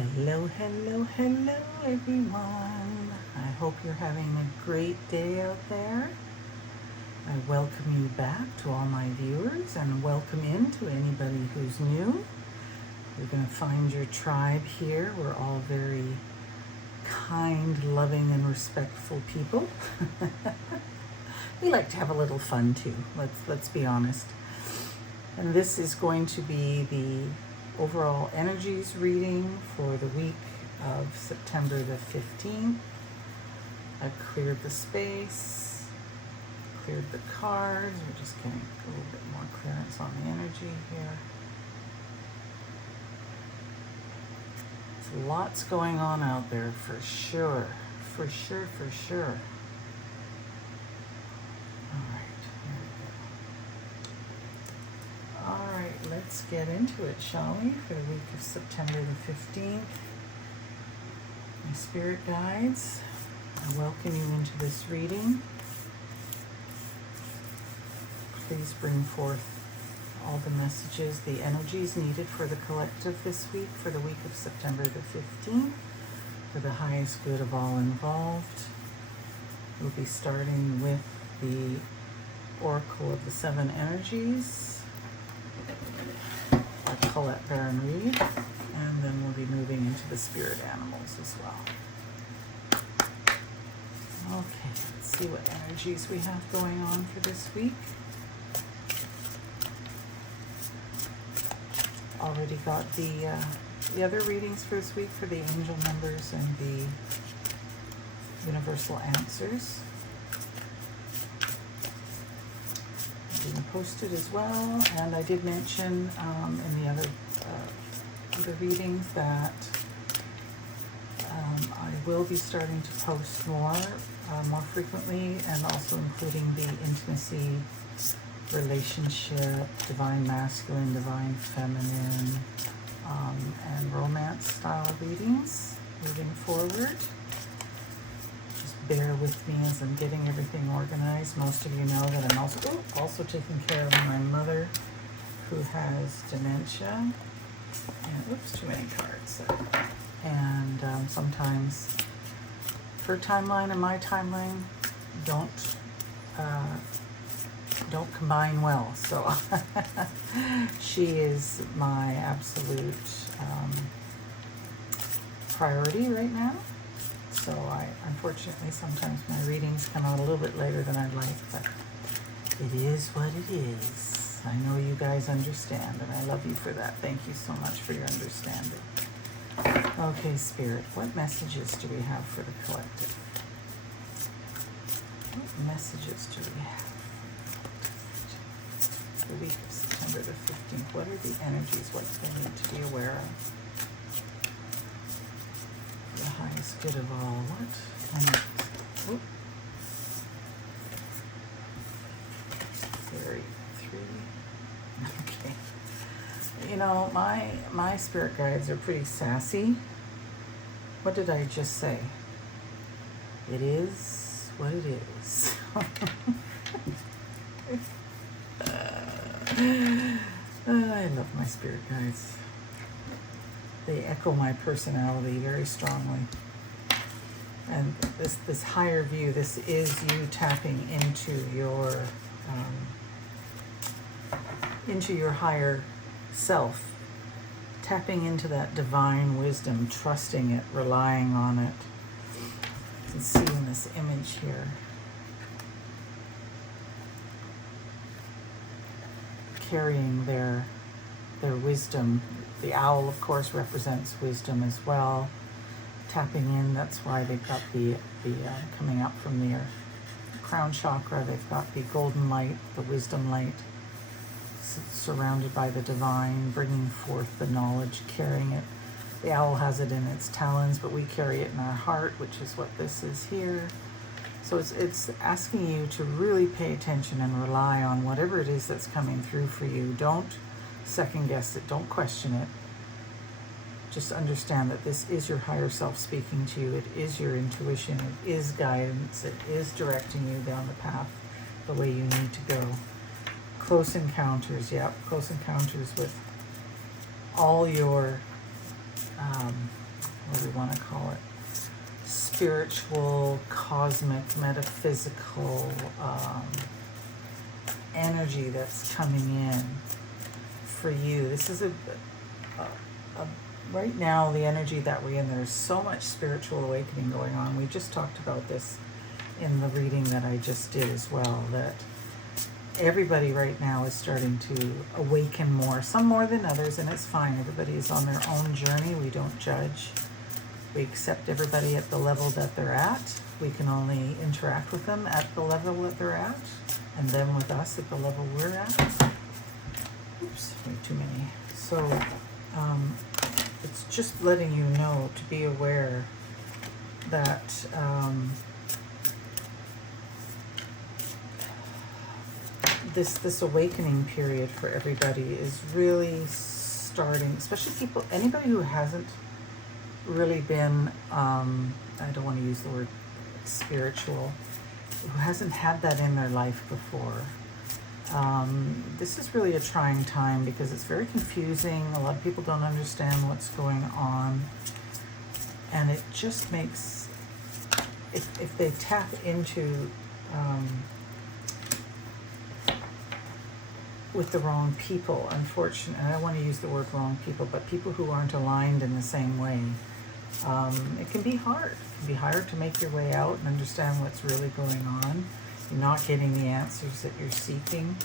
Hello, hello, hello, everyone. I hope you're having a great day out there. I welcome you back to all my viewers and welcome in to anybody who's new. You're going to find your tribe here. We're all very kind, loving, and respectful people. We like to have a little fun too, let's be honest. And this is going to be the overall energies reading for the week of September the 15th. I've cleared the space, cleared the cards. We're just getting a little bit more clearance on the energy here. There's lots going on out there for sure, for sure, for sure. Let's get into it, shall we, for the week of September the 15th. My spirit guides, I welcome you into this reading. Please bring forth all the messages, the energies needed for the collective this week, for the week of September the 15th, for the highest good of all involved. We'll be starting with the Oracle of the Seven Energies, Colette Baron Reed, and then we'll be moving into the spirit animals as well. Okay, let's see what energies we have going on for this week. Already got the other readings for this week for the angel numbers and the universal answers. Being posted as well, and I did mention in the other readings that I will be starting to post more frequently, and also including the intimacy, relationship, divine masculine, divine feminine, and romance style readings moving forward. Bear with me as I'm getting everything organized. Most of you know that I'm also taking care of my mother who has dementia. And oops, too many cards. And sometimes her timeline and my timeline don't combine well. So she is my absolute priority right now. So unfortunately, sometimes my readings come out a little bit later than I'd like, but it is what it is. I know you guys understand, and I love you for that. Thank you so much for your understanding. Okay, Spirit, what messages do we have for the collective? What messages do we have? The week of September the 15th. What are the energies? What do they need to be aware of? The highest good of all. What? And Fairy 3. Okay. You know, my spirit guides are pretty sassy. What did I just say? It is what it is. I love my spirit guides. They echo my personality very strongly. And this higher view, this is you tapping into your higher self, tapping into that divine wisdom, trusting it, relying on it. You can see in this image here. Carrying their wisdom. The owl, of course, represents wisdom as well. Tapping in, that's why they've got the coming up from their crown chakra, they've got the golden light, the wisdom light, surrounded by the divine, bringing forth the knowledge, carrying it. The owl has it in its talons, but we carry it in our heart, which is what this is here. So it's asking you to really pay attention and rely on whatever it is that's coming through for you. Don't second guess it. Don't question it. Just understand that this is your higher self speaking to you. It is your intuition. It is guidance. It is directing you down the path the way you need to go. Close encounters. Yep, close encounters with all your what do we want to call it? Spiritual, cosmic, metaphysical energy that's coming in for you. This is right now, the energy that we're in, there's so much spiritual awakening going on. We just talked about this in the reading that I just did as well, that everybody right now is starting to awaken more, some more than others, and it's fine. Everybody is on their own journey. We don't judge. We accept everybody at the level that they're at. We can only interact with them at the level that they're at, and them with us at the level we're at. Oops, way too many. So it's just letting you know to be aware that this awakening period for everybody is really starting, especially anybody who hasn't really been, I don't want to use the word spiritual, who hasn't had that in their life before. This is really a trying time because it's very confusing. A lot of people don't understand what's going on. And it just makes, if they tap into, with the wrong people, unfortunately, I don't want to use the word wrong people, but people who aren't aligned in the same way, it can be hard. It can be hard to make your way out and understand what's really going on. You're not getting the answers that you're seeking.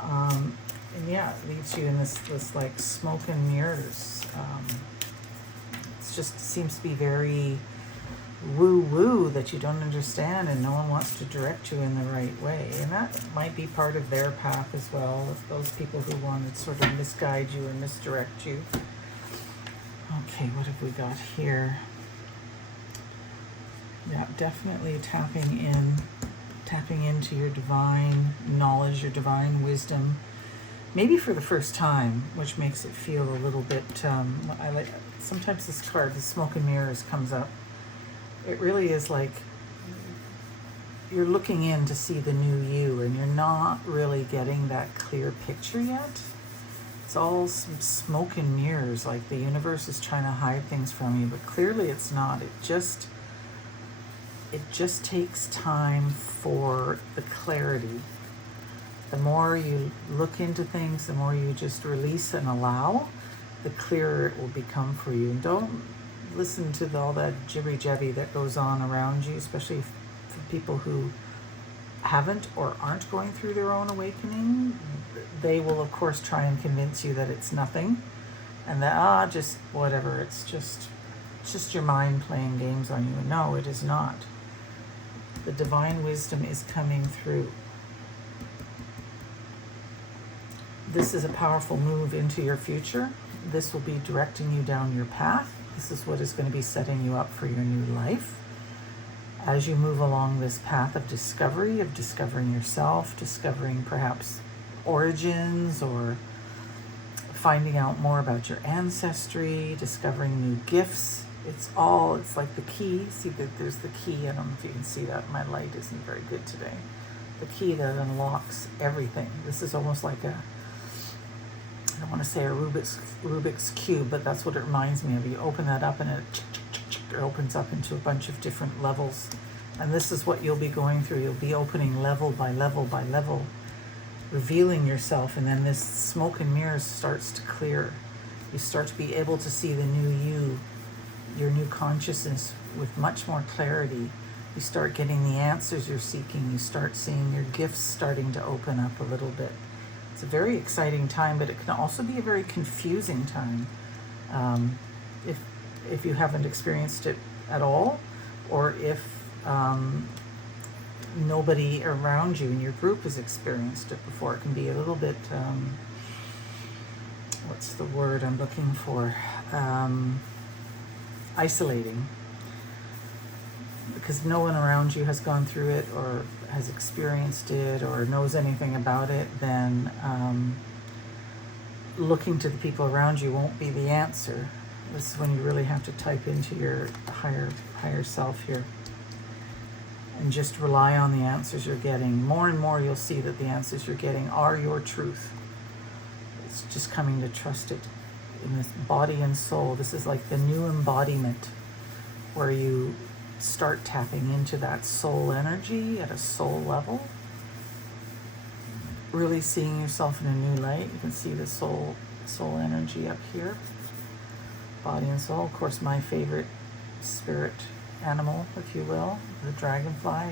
And yeah, it leaves you in this like smoke and mirrors. It just seems to be very woo-woo that you don't understand, and no one wants to direct you in the right way. And that might be part of their path as well, those people who want to sort of misguide you or misdirect you. Okay, what have we got here? Yeah, definitely tapping into your divine knowledge, your divine wisdom, maybe for the first time, which makes it feel a little bit, I like, sometimes this card, the smoke and mirrors, comes up. It really is like you're looking in to see the new you, and you're not really getting that clear picture yet. It's all some smoke and mirrors, like the universe is trying to hide things from you, but clearly it's not. It just takes time for the clarity. The more you look into things, the more you just release and allow, the clearer it will become for you. And don't listen to all that jibby-jabby that goes on around you, especially for people who haven't or aren't going through their own awakening. They will, of course, try and convince you that it's nothing, and that, just whatever, it's just your mind playing games on you. And no, it is not. The divine wisdom is coming through. This is a powerful move into your future. This will be directing you down your path. This is what is going to be setting you up for your new life. As you move along this path of discovery, of discovering yourself, discovering perhaps origins, or finding out more about your ancestry, discovering new gifts. It's like the key. See that there's the key. I don't know if you can see that. My light isn't very good today. The key that unlocks everything. This is almost like I don't want to say a Rubik's Cube, but that's what it reminds me of. You open that up and it opens up into a bunch of different levels. And this is what you'll be going through. You'll be opening level by level by level, revealing yourself, and then this smoke and mirrors starts to clear. You start to be able to see the new you, your new consciousness with much more clarity. You start getting the answers you're seeking. You start seeing your gifts starting to open up a little bit. It's a very exciting time, but it can also be a very confusing time if you haven't experienced it at all, or if nobody around you in your group has experienced it before. It can be a little bit, what's the word I'm looking for? Isolating. Because no one around you has gone through it or has experienced it or knows anything about it, then looking to the people around you won't be the answer. This is when you really have to type into your higher self here and just rely on the answers you're getting. More and more you'll see that the answers you're getting are your truth. It's just coming to trust it. in this body and soul. This is like the new embodiment where you start tapping into that soul energy at a soul level, really seeing yourself in a new light. You can see the soul energy up here, body and soul. Of course, my favorite spirit animal, if you will, the dragonfly.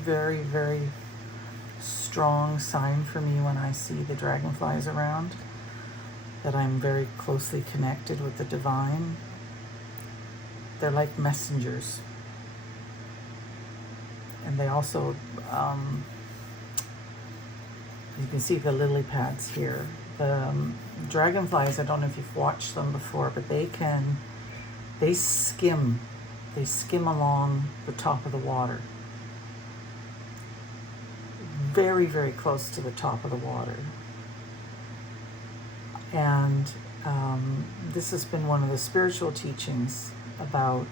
Very, very strong sign for me when I see the dragonflies around, that I'm very closely connected with the divine. They're like messengers. And they also, you can see the lily pads here. The dragonflies, I don't know if you've watched them before, but they skim along the top of the water. Very, very close to the top of the water. And this has been one of the spiritual teachings about,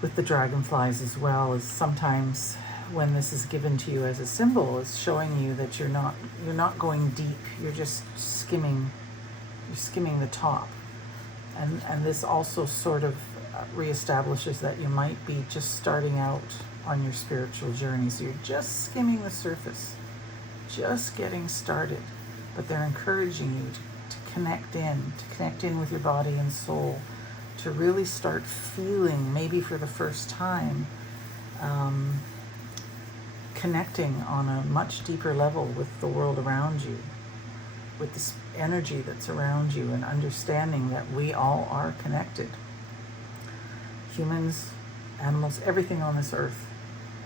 with the dragonflies as well, is sometimes when this is given to you as a symbol, it's showing you that you're not going deep, you're just skimming the top. And this also sort of reestablishes that you might be just starting out on your spiritual journey. So you're just skimming the surface, just getting started. But they're encouraging you to connect in with your body and soul, to really start feeling, maybe for the first time, connecting on a much deeper level with the world around you, with this energy that's around you, and understanding that we all are connected. Humans, animals, everything on this earth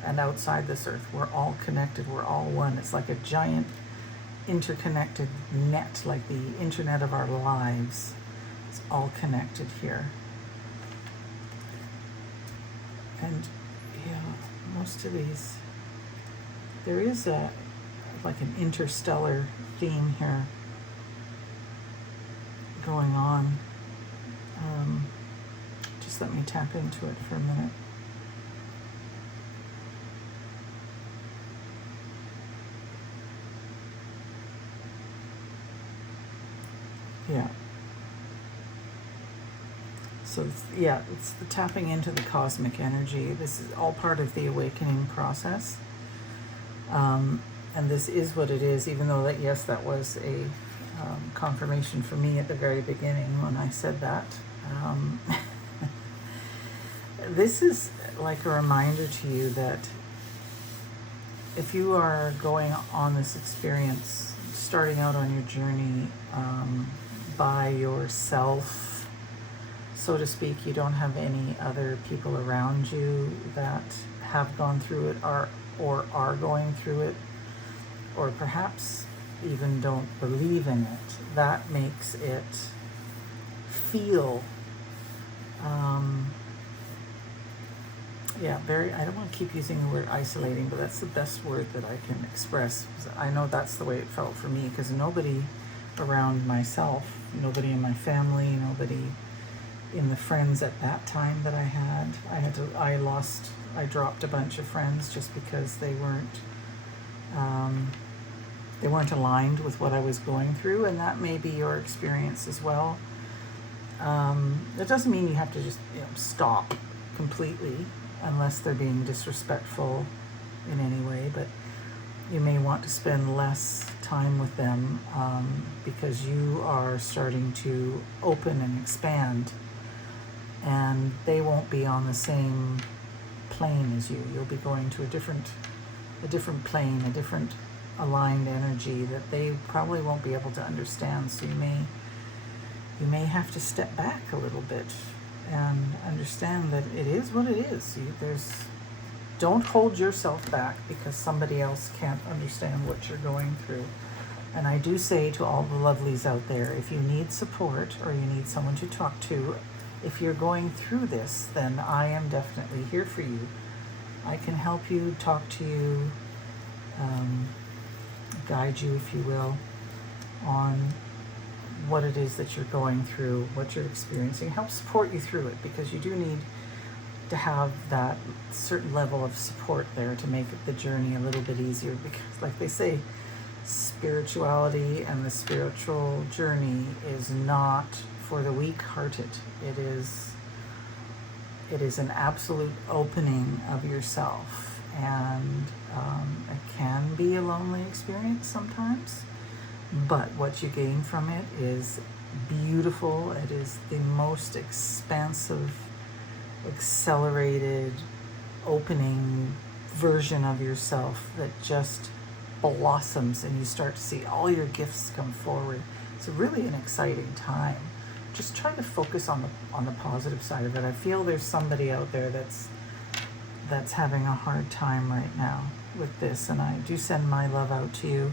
and outside this earth, we're all connected, we're all one. It's like a giant interconnected net, like the internet of our lives. It's all connected here. And most of these, there is like an interstellar theme here going on. Just let me tap into it for a minute. Yeah. So it's the tapping into the cosmic energy. This is all part of the awakening process. And this is what it is, even though that was a confirmation for me at the very beginning when I said that. This is like a reminder to you that if you are going on this experience, starting out on your journey by yourself, so to speak, you don't have any other people around you that have gone through it or are going through it, or perhaps even don't believe in it, that makes it feel I don't want to keep using the word isolating, but that's the best word that I can express. I know that's the way it felt for me, because nobody around myself, nobody in my family, nobody in the friends at that time that I dropped a bunch of friends just because they weren't aligned with what I was going through, and that may be your experience as well. It doesn't mean you have to just stop completely unless they're being disrespectful in any way, but you may want to spend less time with them because you are starting to open and expand, and they won't be on the same plane as you. You'll be going to a different plane, a different aligned energy that they probably won't be able to understand. So you may have to step back a little bit and understand that it is what it is. Don't hold yourself back because somebody else can't understand what you're going through. And I do say to all the lovelies out there, if you need support or you need someone to talk to, if you're going through this, then I am definitely here for you. I can help you, talk to you, guide you, if you will, on what it is that you're going through, what you're experiencing, help support you through it, because you do need to have that certain level of support there to make the journey a little bit easier, because like they say, spirituality and the spiritual journey is not for the weak-hearted. It is an absolute opening of yourself, and it can be a lonely experience sometimes, but what you gain from it is beautiful. It is the most expansive, accelerated, opening version of yourself that just blossoms, and you start to see all your gifts come forward. It's really an exciting time. Just try to focus on the positive side of it. I feel there's somebody out there that's having a hard time right now with this, and I do send my love out to you,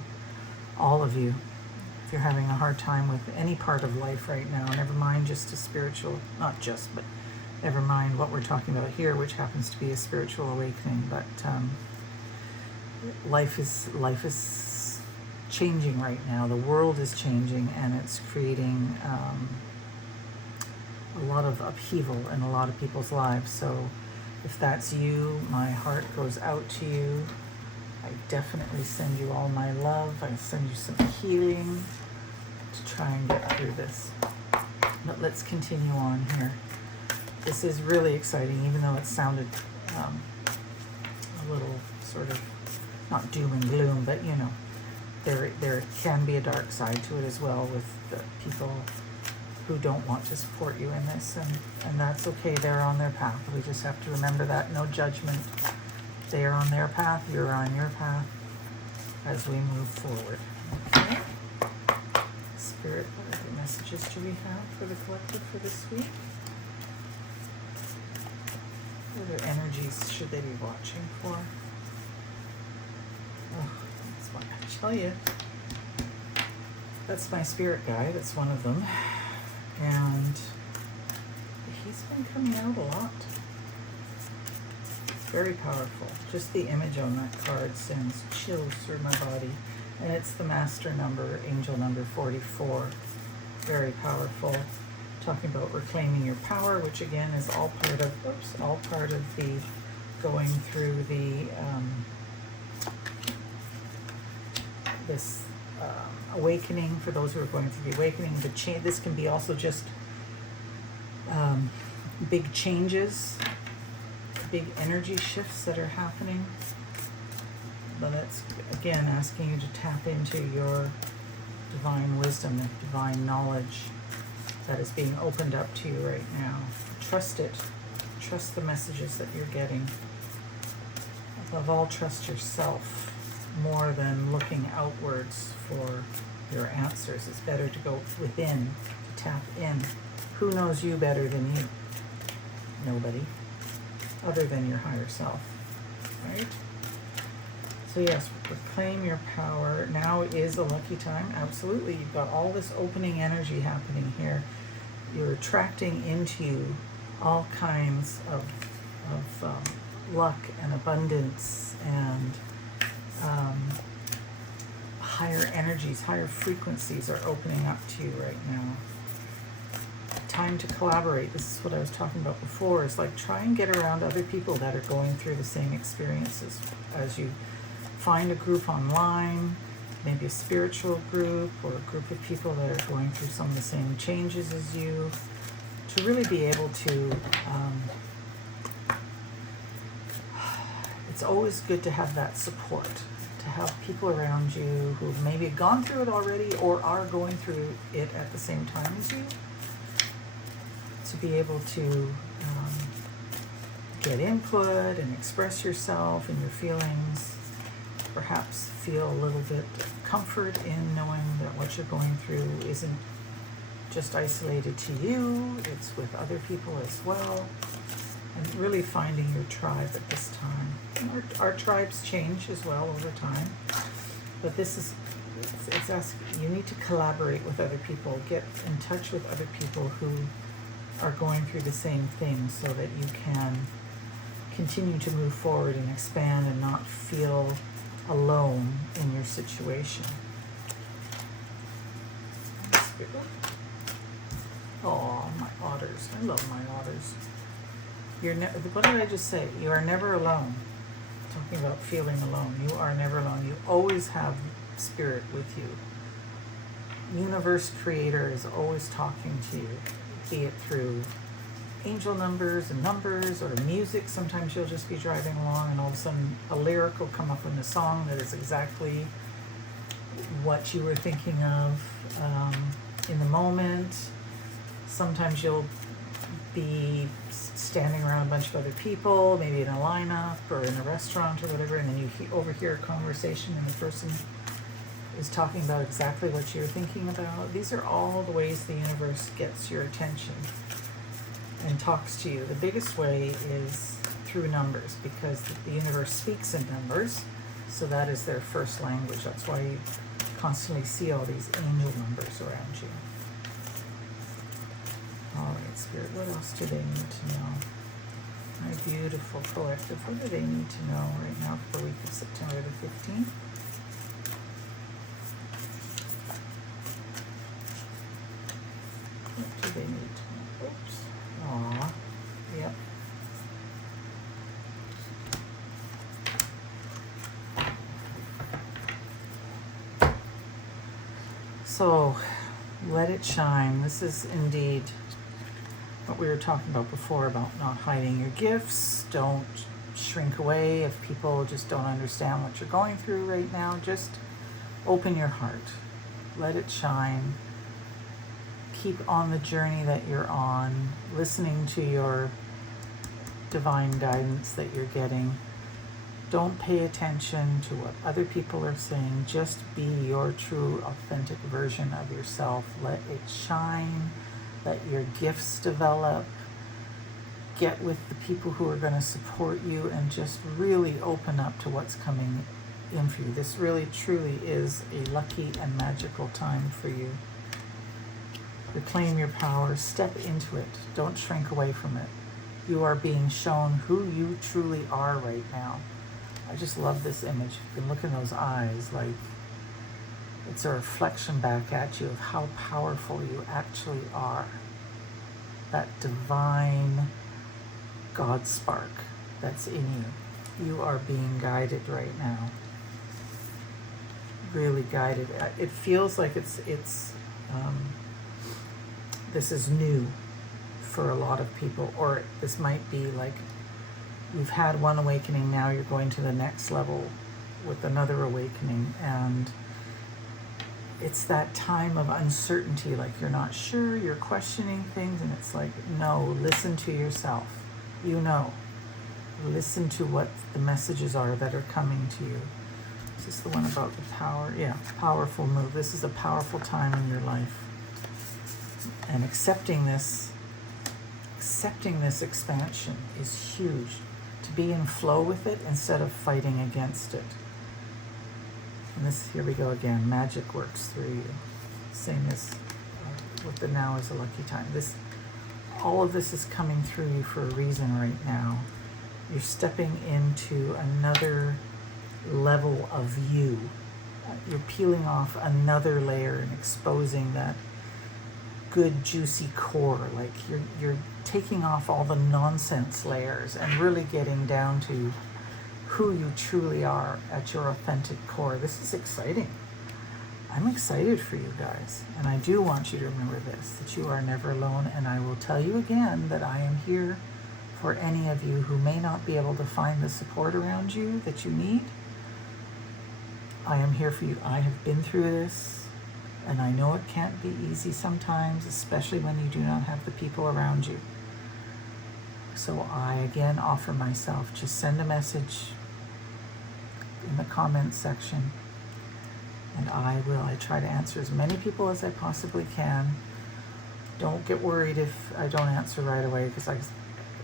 all of you. If you're having a hard time with any part of life right now, never mind just a spiritual, not just, but never mind what we're talking about here, which happens to be a spiritual awakening, but life is changing right now. The world is changing, and it's creating a lot of upheaval in a lot of people's lives. So if that's you, my heart goes out to you. I definitely send you all my love. I send you some healing to try and get through this. But let's continue on here. This is really exciting, even though it sounded a little sort of not doom and gloom, but you know, there can be a dark side to it as well, with the people who don't want to support you in this, and that's okay. They're on their path. We just have to remember that. No judgment. They are on their path. You're on your path as we move forward. Okay. Spirit, what other messages do we have for the collective for this week? What other energies should they be watching for? Oh, that's what I tell you. That's my spirit guy. That's one of them. And he's been coming out a lot. Very powerful. Just the image on that card sends chills through my body. And it's the master number, angel number 44. Very powerful. Talking about reclaiming your power, which again is all part of the going through the this awakening. For those who are going through the awakening, this can be also just big changes, big energy shifts that are happening. But that's again asking you to tap into your divine wisdom and divine knowledge that is being opened up to you right now. Trust it. Trust the messages that you're getting. Above all, trust yourself more than looking outwards for your answers. It's better to go within, to tap in. Who knows you better than you? Nobody, other than your higher self, right? So yes, reclaim your power. Now is a lucky time. Absolutely. You've got all this opening energy happening here. You're attracting into you all kinds of luck and abundance and higher energies, higher frequencies are opening up to you right now. Time to collaborate. This is what I was talking about before. It's like try and get around other people that are going through the same experiences as you. Find a group online, maybe a spiritual group or a group of people that are going through some of the same changes as you, to really be able to, it's always good to have that support, to have people around you who've maybe gone through it already or are going through it at the same time as you, to be able to get input and express yourself and your feelings. Perhaps feel a little bit of comfort in knowing that what you're going through isn't just isolated to you, it's with other people as well, and really finding your tribe at this time. And our tribes change as well over time, but this is, it's asking, you need to collaborate with other people, get in touch with other people who are going through the same thing so that you can continue to move forward and expand and not feel alone in your situation. Oh, my otters. I love my otters. What did I just say? You are never alone. Talking about feeling alone. You are never alone. You always have spirit with you. Universe creator is always talking to you, be it through angel numbers and numbers or music. Sometimes you'll just be driving along and all of a sudden a lyric will come up in a song that is exactly what you were thinking of in the moment. Sometimes you'll be standing around a bunch of other people, maybe in a lineup or in a restaurant or whatever, and then you overhear a conversation and the person is talking about exactly what you're thinking about. These are all the ways the universe gets your attention and talks to you. The biggest way is through numbers, because the universe speaks in numbers, so that is their first language. That's why you constantly see all these angel numbers around you. All right, Spirit, what else do they need to know? My beautiful collective, what do they need to know right now for the week of September the 15th? What do they need to know? Oops. Aw. Yep. So, let it shine. This is indeed what we were talking about before, about not hiding your gifts. Don't shrink away if people just don't understand what you're going through right now. Just open your heart. Let it shine. Keep on the journey that you're on, listening to your divine guidance that you're getting. Don't pay attention to what other people are saying. Just be your true, authentic version of yourself. Let it shine. Let your gifts develop. Get with the people who are going to support you and just really open up to what's coming in for you. This really, truly is a lucky and magical time for you. Reclaim your power. Step into it. Don't shrink away from it. You are being shown who you truly are right now. I just love this image. You can look in those eyes, like it's a reflection back at you of how powerful you actually are. That divine God spark that's in you. You are being guided right now. Really guided. It feels like it's this is new for a lot of people, or this might be like you've had one awakening, now you're going to the next level with another awakening, and it's that time of uncertainty, like you're not sure, you're questioning things, and it's like, no, listen to yourself. You know. Listen to what the messages are that are coming to you. Is this the one about the power? Yeah, powerful move. This is a powerful time in your life. And accepting this expansion is huge. To be in flow with it instead of fighting against it. And this, here we go again, magic works through you. Same as with the now is a lucky time. All of this is coming through you for a reason right now. You're stepping into another level of you. You're peeling off another layer and exposing that good juicy core. Like you're taking off all the nonsense layers and really getting down to who you truly are at your authentic core. This is exciting. I'm excited for you guys. And I do want you to remember this, that you are never alone. And I will tell you again that I am here for any of you who may not be able to find the support around you that you need. I am here for you. I have been through this, and I know it can't be easy sometimes, especially when you do not have the people around you. So I again offer myself. Just send a message in the comments section, and I try to answer as many people as I possibly can. Don't get worried if I don't answer right away, because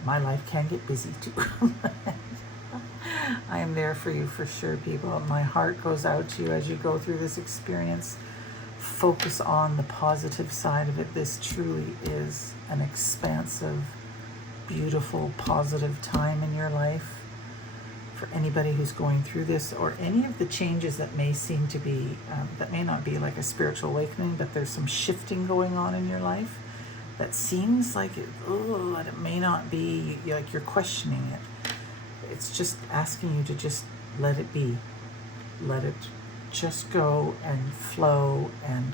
my life can get busy too. I am there for you for sure, people. My heart goes out to you as you go through this experience. Focus on the positive side of it. This truly is an expansive, beautiful, positive time in your life. For anybody who's going through this, or any of the changes that may seem to be, that may not be like a spiritual awakening, but there's some shifting going on in your life that seems like it may not be, like you're questioning it. It's just asking you to just let it be. Let it just go and flow and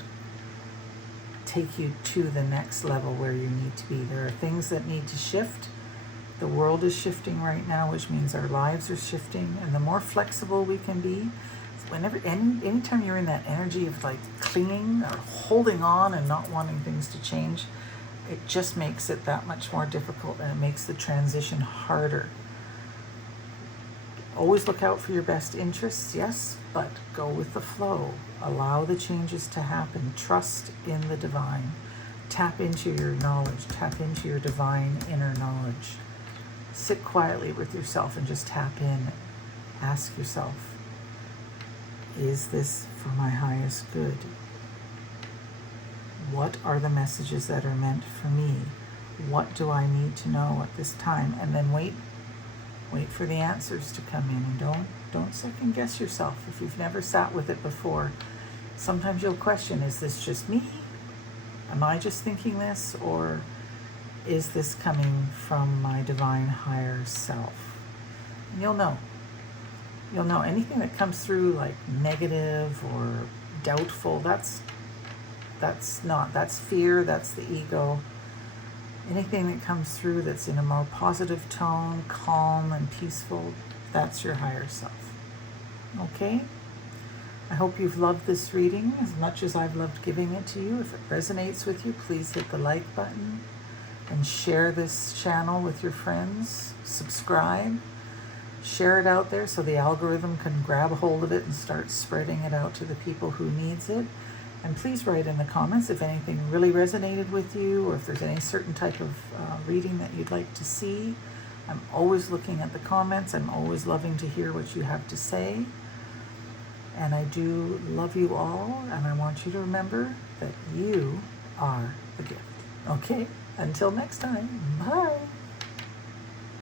take you to the next level where you need to be. There are things that need to shift. The world is shifting right now, which means our lives are shifting, and the more flexible we can be, anytime you're in that energy of like clinging or holding on and not wanting things to change, it just makes it that much more difficult, and it makes the transition harder. Always look out for your best interests, yes, but go with the flow. Allow the changes to happen. Trust in the divine. Tap into your knowledge. Tap into your divine inner knowledge. Sit quietly with yourself and just tap in. Ask yourself, is this for my highest good? What are the messages that are meant for me? What do I need to know at this time? And then wait for the answers to come in, and don't second guess yourself. If you've never sat with it before, sometimes you'll question, is this just me? Am I just thinking this, or is this coming from my divine higher self? And you'll know anything that comes through like negative or doubtful, that's fear, that's the ego. Anything that comes through that's in a more positive tone, calm and peaceful, that's your higher self. Okay? I hope you've loved this reading as much as I've loved giving it to you. If it resonates with you, please hit the like button and share this channel with your friends. Subscribe. Share it out there so the algorithm can grab a hold of it and start spreading it out to the people who needs it. And please write in the comments if anything really resonated with you, or if there's any certain type of reading that you'd like to see. I'm always looking at the comments. I'm always loving to hear what you have to say. And I do love you all, and I want you to remember that you are the gift. Okay? Until next time, bye.